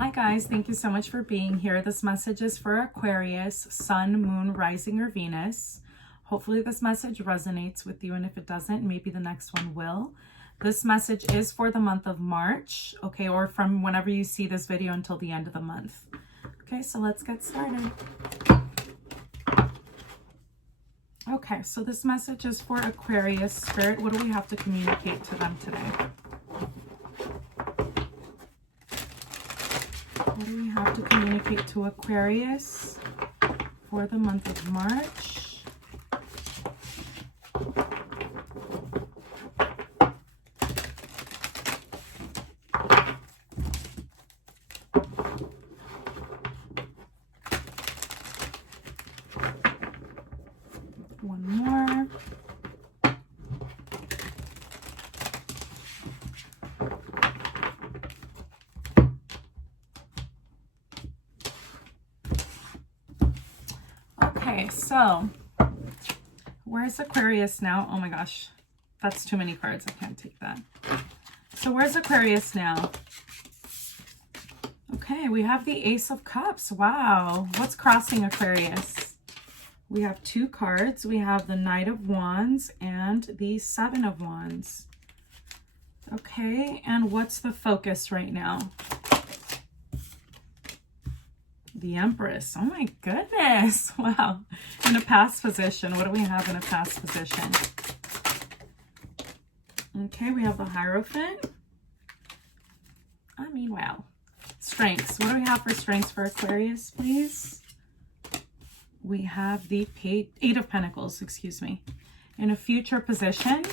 Hi guys, thank you so much for being here. This message is for Aquarius, Sun, Moon, Rising, or Venus. Hopefully this message resonates with you, and if it doesn't, maybe the next one will. This message is for the month of March, okay, or from whenever you see this video until the end of the month. Okay, so let's get started. Okay, so this message is for Aquarius. Spirit, what do we have to communicate to them today? What do we have to communicate to Aquarius for the month of March? One more. Okay, so where's Aquarius now? Oh my gosh, that's too many cards. I can't take that. So where's Aquarius now? Okay, we have the Ace of Cups. Wow, what's crossing Aquarius? We have two cards. We have the Knight of Wands and the Seven of Wands. Okay, and what's the focus right now? The Empress. Oh my goodness. Wow. In a past position. What do we have in a past position? Okay, we have the Hierophant. I mean, wow. Strengths. What do we have for strengths for Aquarius, please? We have the Eight of Pentacles, excuse me. In a future position,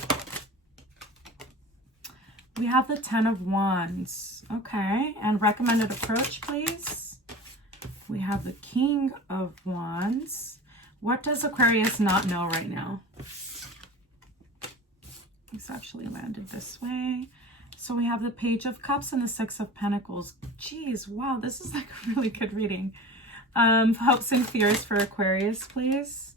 we have the Ten of Wands. Okay, and recommended approach, please. We have the King of Wands. What does Aquarius not know right now? It's actually landed this way. So we have the Page of Cups and the Six of Pentacles. Geez, wow, this is like a really good reading. Hopes and fears for Aquarius, please.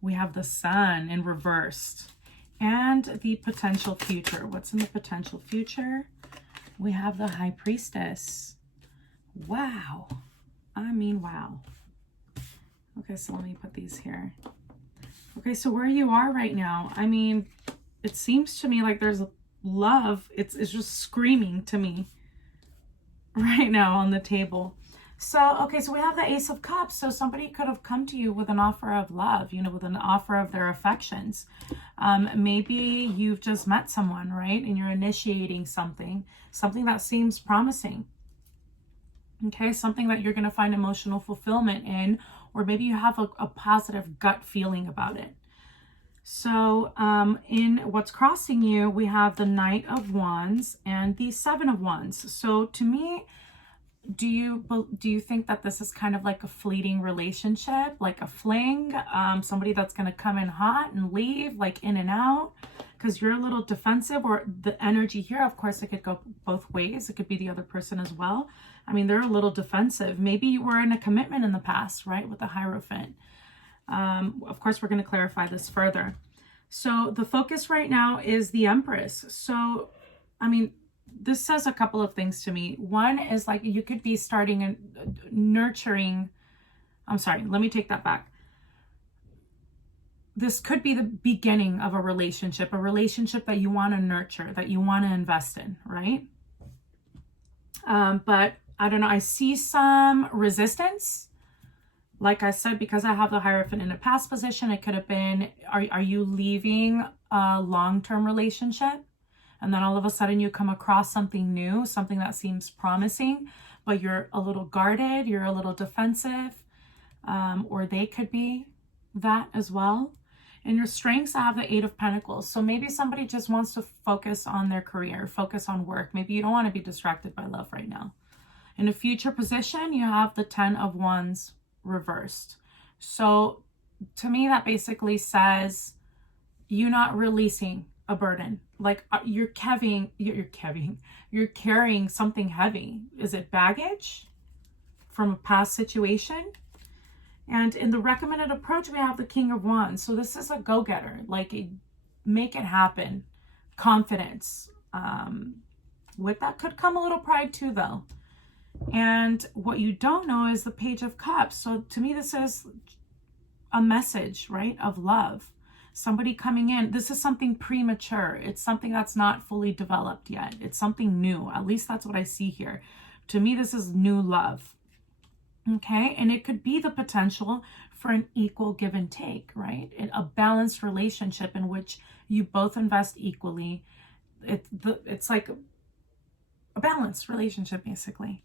We have the Sun in reversed. And the potential future. What's in the potential future? We have the High Priestess. Wow. I mean, wow. Okay, so let me put these here. Okay, so where you are right now, I mean, it seems to me like there's love. It's just screaming to me right now on the table. So, okay, so we have the Ace of Cups. So somebody could have come to you with an offer of love, you know, with an offer of their affections. Maybe you've just met someone, right? And you're initiating something that seems promising. Okay, something that you're going to find emotional fulfillment in, or maybe you have a positive gut feeling about it. So in what's crossing you, we have the Knight of Wands and the Seven of Wands. So to me, do you think that this is kind of like a fleeting relationship, like a fling, somebody that's going to come in hot and leave, like in and out, because you're a little defensive, or the energy here, of course, it could go both ways. It could be the other person as well. I mean, they're a little defensive. Maybe you were in a commitment in the past, right, with the Hierophant. Of course, we're going to clarify this further. So the focus right now is the Empress. So, I mean, this says a couple of things to me. One is like you could be starting and nurturing. I'm sorry, let me take that back. This could be the beginning of a relationship that you want to nurture, that you want to invest in, right? But I don't know, I see some resistance. Like I said, because I have the Hierophant in a past position, it could have been, are you leaving a long-term relationship? And then all of a sudden you come across something new, something that seems promising, but you're a little guarded, you're a little defensive, or they could be that as well. In your strengths, I have the Eight of Pentacles. So maybe somebody just wants to focus on their career, focus on work. Maybe you don't want to be distracted by love right now. In a future position, you have the Ten of Wands reversed. So to me, that basically says you're not releasing a burden. Like you're carrying something heavy. Is it baggage from a past situation? And in the recommended approach, we have the King of Wands. So this is a go-getter, like make it happen, confidence. With that could come a little pride too, though. And what you don't know is the Page of Cups. So to me, this is a message, right, of love. Somebody coming in. This is something premature. It's something that's not fully developed yet. It's something new. At least that's what I see here. To me, this is new love. Okay, and it could be the potential for an equal give and take, right? A balanced relationship in which you both invest equally. It's like a balanced relationship, basically,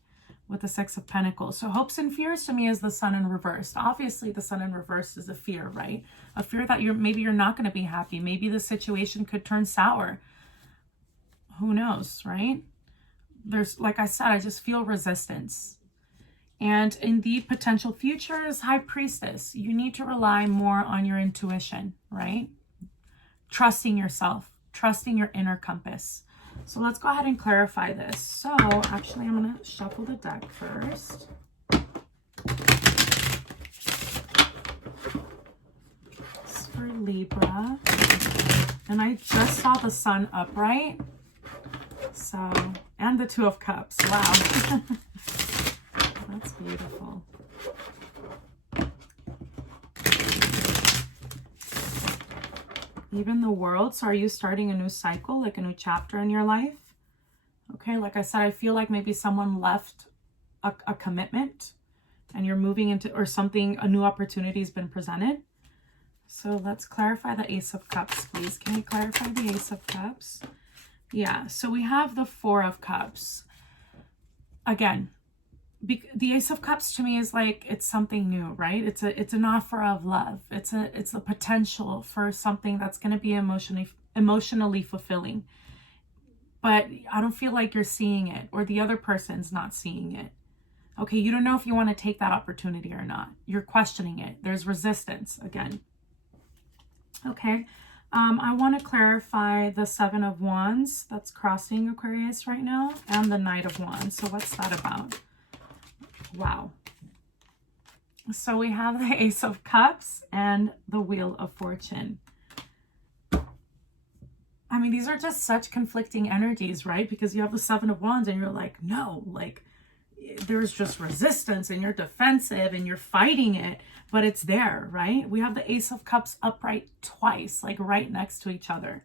with the Six of Pentacles. So hopes and fears to me is the Sun in reverse. Obviously, the Sun in reverse is a fear, right? A fear that maybe you're not going to be happy. Maybe the situation could turn sour. Who knows, right? There's, like I said, I just feel resistance. And in the potential future is High Priestess. You need to rely more on your intuition, right? Trusting yourself, trusting your inner compass. So let's go ahead and clarify this. So actually, I'm going to shuffle the deck first. This is for Libra. And I just saw the Sun upright. So, and the Two of Cups. Wow. That's beautiful. Even the World. So are you starting a new cycle, like a new chapter in your life? Okay, like I said, I feel like maybe someone left a commitment and you're moving into, or something, a new opportunity has been presented. So let's clarify the Ace of Cups, please. Can you clarify the Ace of Cups? Yeah, so we have the Four of Cups. Again, the Ace of Cups to me is like, it's something new, right? It's an offer of love. It's a potential for something that's going to be emotionally fulfilling. But I don't feel like you're seeing it, or the other person's not seeing it. Okay, you don't know if you want to take that opportunity or not. You're questioning it. There's resistance again. Okay, I want to clarify the Seven of Wands that's crossing Aquarius right now, and the Knight of Wands. So what's that about? Wow. So we have the Ace of Cups and the Wheel of Fortune. I mean, these are just such conflicting energies, right? Because you have the Seven of Wands and you're like, no, like there's just resistance and you're defensive and you're fighting it, but it's there, right? We have the Ace of Cups upright twice, like right next to each other.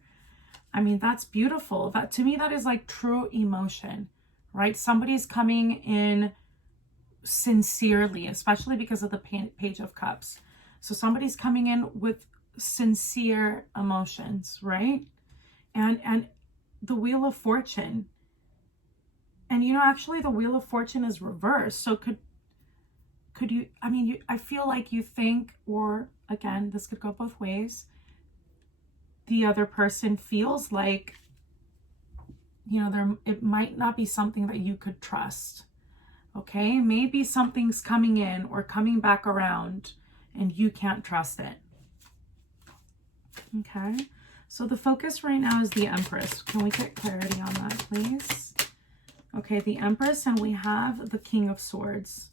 I mean, that's beautiful. That, to me, that is like true emotion, right? Somebody's coming in sincerely, especially because of the Page of Cups. So somebody's coming in with sincere emotions, right? And the Wheel of Fortune. And you know, actually the Wheel of Fortune is reversed. So could you, I mean, I feel like you think, or again, this could go both ways. The other person feels like, you know, it might not be something that you could trust. Okay, maybe something's coming in or coming back around and you can't trust it. Okay, so the focus right now is the Empress. Can we get clarity on that, please? Okay, the Empress, and we have the King of Swords.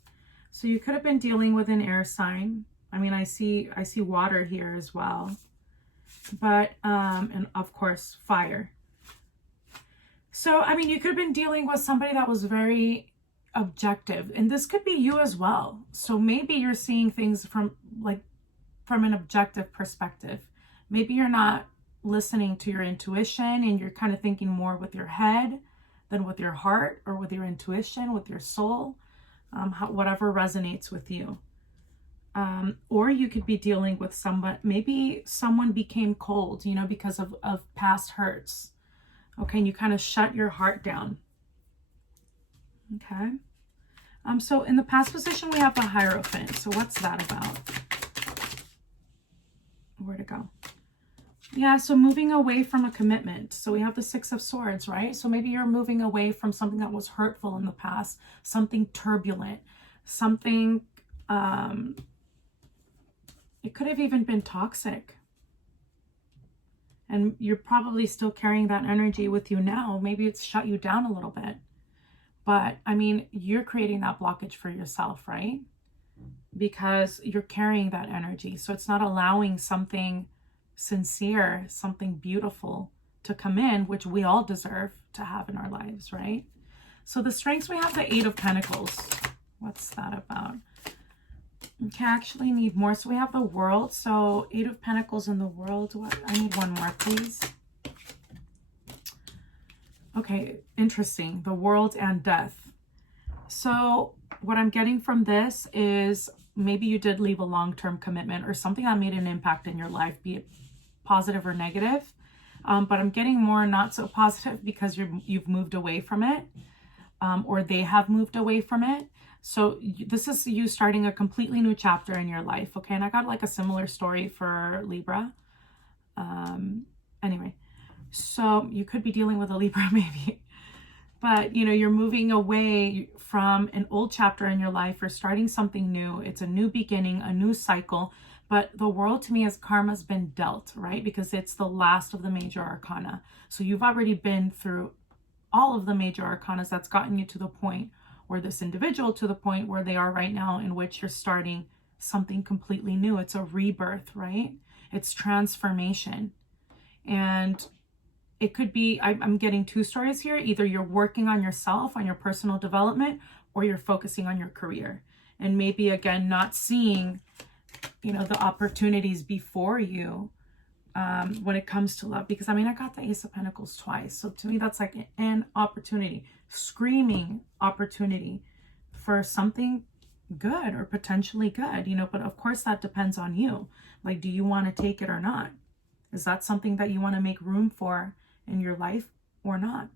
So you could have been dealing with an air sign. I mean, I see water here as well. But, and of course, fire. So, I mean, you could have been dealing with somebody that was very objective, and this could be you as well. So maybe you're seeing things from an objective perspective. Maybe you're not listening to your intuition and you're kind of thinking more with your head than with your heart, or with your intuition, with your soul, whatever resonates with you. Or you could be dealing with someone, maybe someone became cold, you know, because of past hurts. Okay, and you kind of shut your heart down. Okay. So in the past position, we have the Hierophant. So what's that about? Where to go? Yeah, so moving away from a commitment. So we have the Six of Swords, right? So maybe you're moving away from something that was hurtful in the past, something turbulent, something, it could have even been toxic. And you're probably still carrying that energy with you now. Maybe it's shut you down a little bit. But, I mean, you're creating that blockage for yourself, right? Because you're carrying that energy. So it's not allowing something sincere, something beautiful to come in, which we all deserve to have in our lives, right? So the strengths, we have the Eight of Pentacles. What's that about? Okay, I actually need more. So we have the World. So Eight of Pentacles in the World. What? I need one more, please. Okay, interesting. The World and Death. So what I'm getting from this is maybe you did leave a long-term commitment or something that made an impact in your life, be it positive or negative. But I'm getting more not so positive because you've moved away from it, or they have moved away from it. So this is you starting a completely new chapter in your life. Okay, and I got like a similar story for Libra. Anyway, so you could be dealing with a Libra maybe. But, you know, you're moving away from an old chapter in your life. You're starting something new. It's a new beginning, a new cycle. But the World to me is karma's been dealt, right? Because it's the last of the major arcana. So you've already been through all of the major arcanas that's gotten you to the point, or this individual to the point where they are right now, in which you're starting something completely new. It's a rebirth, right? It's transformation. And it could be, I'm getting two stories here. Either you're working on yourself, on your personal development, or you're focusing on your career. And maybe, again, not seeing, you know, the opportunities before you when it comes to love. Because, I mean, I got the Ace of Pentacles twice. So to me, that's like an opportunity, screaming opportunity for something good or potentially good, you know. But of course, that depends on you. Like, do you want to take it or not? Is that something that you want to make room for in your life or not?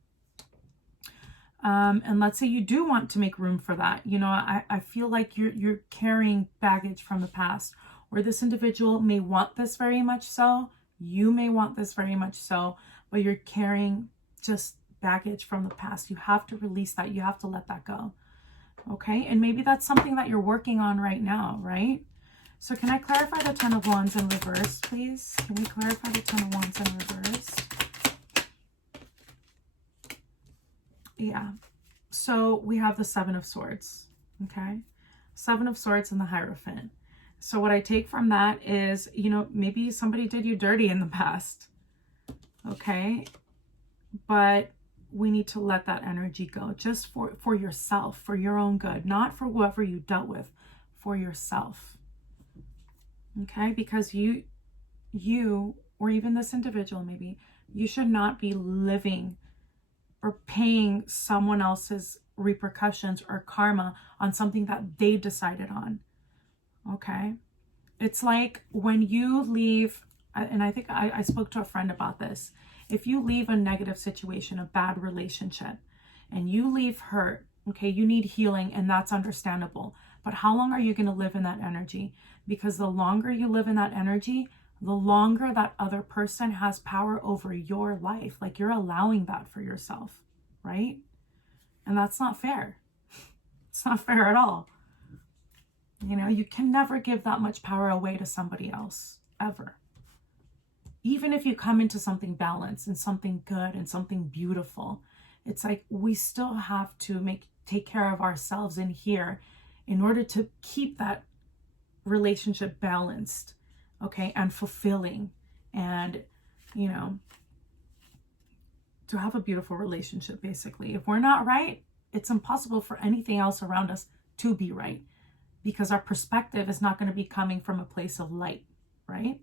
And let's say you do want to make room for that. You know, I feel like you're carrying baggage from the past, or this individual may want this very much so. You may want this very much so, but you're carrying just baggage from the past. You have to release that. You have to let that go. Okay. And maybe that's something that you're working on right now, right? So can I clarify the Ten of Wands in reverse, please? Can we clarify the Ten of Wands in reverse? Yeah. So we have the Seven of Swords, okay? Seven of Swords and the Hierophant. So what I take from that is, you know, maybe somebody did you dirty in the past, okay? But we need to let that energy go, just for yourself, for your own good, not for whoever you dealt with, for yourself, okay? Because you, or even this individual maybe, you should not be living or paying someone else's repercussions or karma on something that they decided on, okay? It's like when you leave, and I think I spoke to a friend about this. If you leave a negative situation, a bad relationship, and you leave hurt, okay, you need healing, and that's understandable. But how long are you going to live in that energy? Because the longer you live in that energy, the longer that other person has power over your life. Like, you're allowing that for yourself, right? And that's not fair. It's not fair at all. You know, you can never give that much power away to somebody else, ever. Even if you come into something balanced and something good and something beautiful, it's like we still have to take care of ourselves in here in order to keep that relationship balanced, okay, and fulfilling, and, you know, to have a beautiful relationship, basically. If we're not right, it's impossible for anything else around us to be right, because our perspective is not going to be coming from a place of light, right?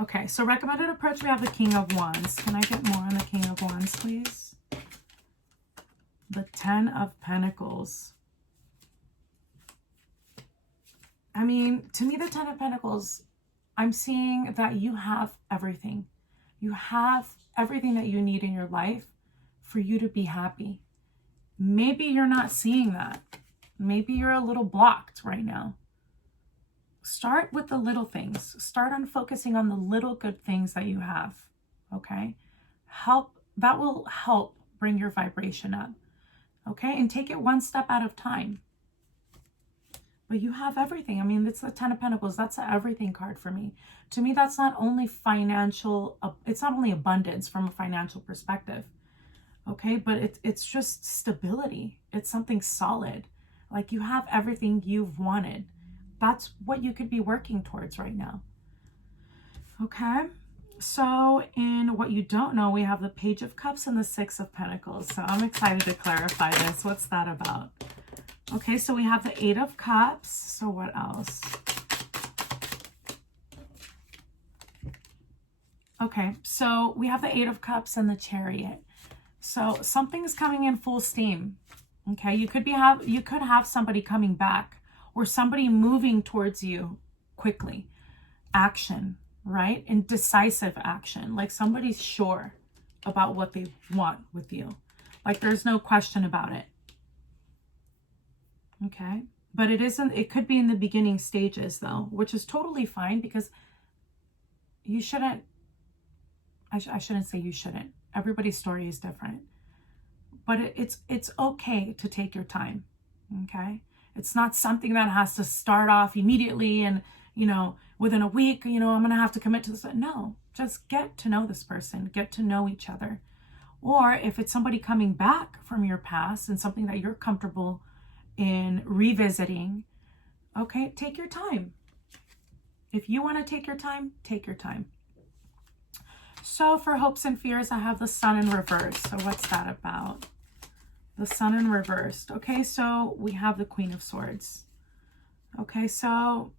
Okay, so recommended approach, we have the King of Wands. Can I get more on the King of Wands, please? The Ten of Pentacles. I mean, to me, the Ten of Pentacles, I'm seeing that you have everything. You have everything that you need in your life for you to be happy. Maybe you're not seeing that. Maybe you're a little blocked right now. Start with the little things. Start on focusing on the little good things that you have, okay? That will help bring your vibration up, okay? And take it one step at a time. But you have everything. I mean, it's the Ten of Pentacles. That's the everything card for me. To me, that's not only financial, it's not only abundance from a financial perspective, okay? But it's just stability. It's something solid. Like, you have everything you've wanted. That's what you could be working towards right now, okay? So in what you don't know, we have the Page of Cups and the Six of Pentacles. So I'm excited to clarify this. What's that about? Okay, so we have the Eight of Cups. So what else? Okay, so we have the Eight of Cups and the Chariot. So something's coming in full steam. Okay, you could have somebody coming back or somebody moving towards you quickly. Action, right? And decisive action. Like somebody's sure about what they want with you. Like there's no question about it. Okay, but it could be in the beginning stages though, which is totally fine because you shouldn't, I shouldn't say you shouldn't. Everybody's story is different. But it's okay to take your time, okay? It's not something that has to start off immediately and, you know, within a week, you know, I'm going to have to commit to this. No, just get to know this person, get to know each other. Or if it's somebody coming back from your past and something that you're comfortable in revisiting, okay, take your time. If you want to take your time, take your time. So for hopes and fears, I have the Sun in reverse. So what's that about? The Sun in reversed. Okay, so we have the Queen of Swords. Okay, so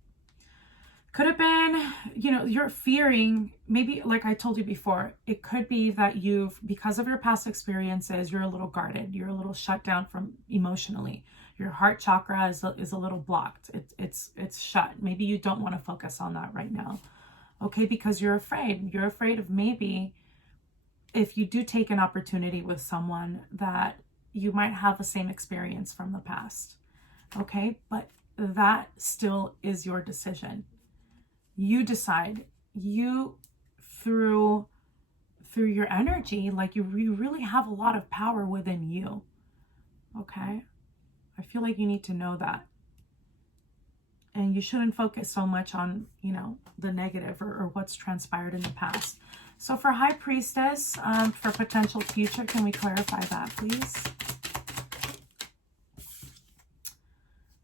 could have been, you know, you're fearing, maybe like I told you before, it could be that because of your past experiences, you're a little guarded. You're a little shut down from emotionally. Your heart chakra is a little blocked. It's shut. Maybe you don't want to focus on that right now. Okay, because you're afraid. You're afraid of maybe if you do take an opportunity with someone that you might have the same experience from the past. Okay, but that still is your decision. You decide. You, through your energy, like you really have a lot of power within you. Okay, I feel like you need to know that. And you shouldn't focus so much on, you know, the negative or what's transpired in the past. So for High Priestess, for potential future, can we clarify that, please?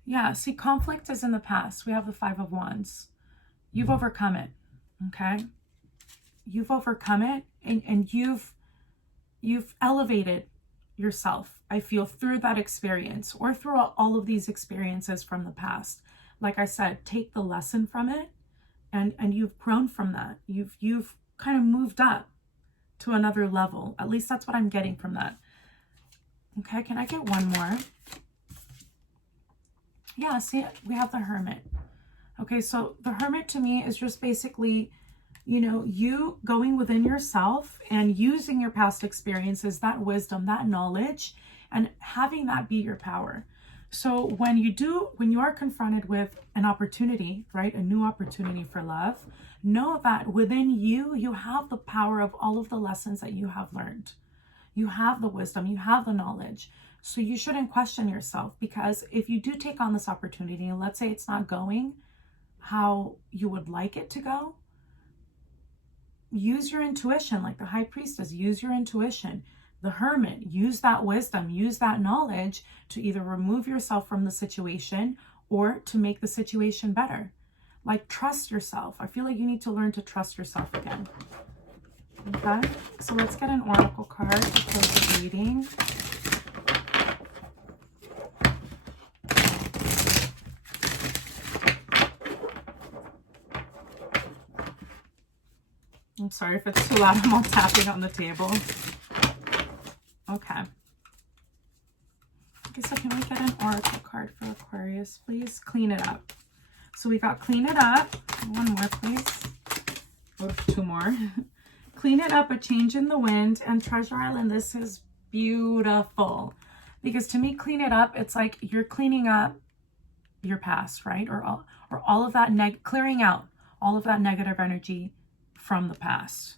Yeah, see, conflict is in the past. We have the Five of Wands. You've overcome it, okay? You've overcome it, and you've elevated yourself, I feel, through that experience or through all of these experiences from the past. Like I said, take the lesson from it, and you've grown from that. You've kind of moved up to another level. At least that's what I'm getting from that. Okay, can I get one more? Yeah, see, we have the Hermit. Okay, so the Hermit to me is just basically, you know, you going within yourself and using your past experiences, that wisdom, that knowledge, and having that be your power. So when you are confronted with an opportunity, right, a new opportunity for love, know that within you, you have the power of all of the lessons that you have learned. You have the wisdom, you have the knowledge. So you shouldn't question yourself, because if you do take on this opportunity, and let's say it's not going how you would like it to go, use your intuition. Like the High Priestess, use your intuition. The Hermit, use that wisdom, use that knowledge to either remove yourself from the situation or to make the situation better. Like, trust yourself. I feel like you need to learn to trust yourself again. Okay, so let's get an oracle card to close the reading. I'm sorry if it's too loud. I'm all tapping on the table. Okay. Okay, so can we get an oracle card for Aquarius, please? Clean it up. So we got clean it up. One more, please. Or two more. Clean it up, a change in the wind, and Treasure Island. This is beautiful. Because to me, clean it up, it's like you're cleaning up your past, right? Or all of that, clearing out all of that negative energy from the past.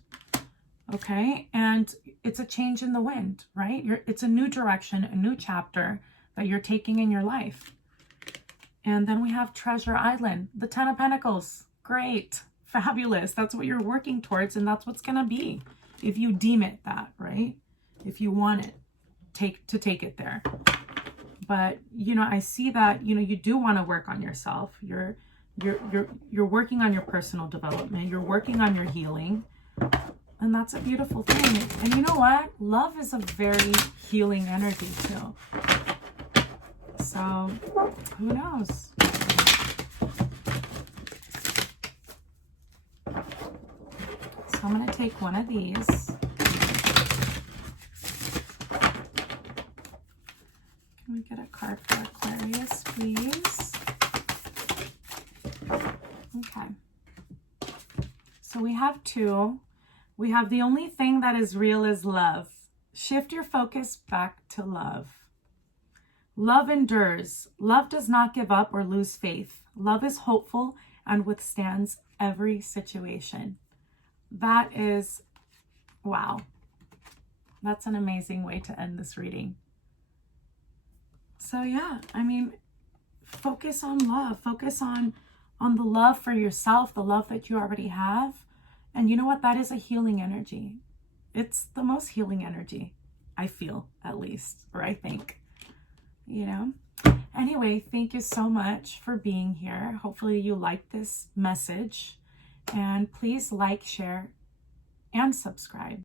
Okay, and it's a change in the wind, right? It's a new direction, a new chapter that you're taking in your life. And then we have Treasure Island, the Ten of Pentacles. Great, fabulous. That's what you're working towards, and that's what's gonna be if you deem it that, right? If you want it, take it there. But you know, I see that, you know, you do want to work on yourself. You're working on your personal development. You're working on your healing. And that's a beautiful thing. And you know what? Love is a very healing energy too. So, who knows? So I'm going to take one of these. Can we get a card for Aquarius, please? Okay. So we have two. We have the only thing that is real is love. Shift your focus back to love. Love endures. Love does not give up or lose faith. Love is hopeful and withstands every situation. That is, wow. That's an amazing way to end this reading. So yeah, I mean, focus on love. Focus on the love for yourself, the love that you already have. And you know what? That is a healing energy. It's the most healing energy, I feel, at least, or I think, you know. Anyway, thank you so much for being here. Hopefully you liked this message. And please like, share, and subscribe.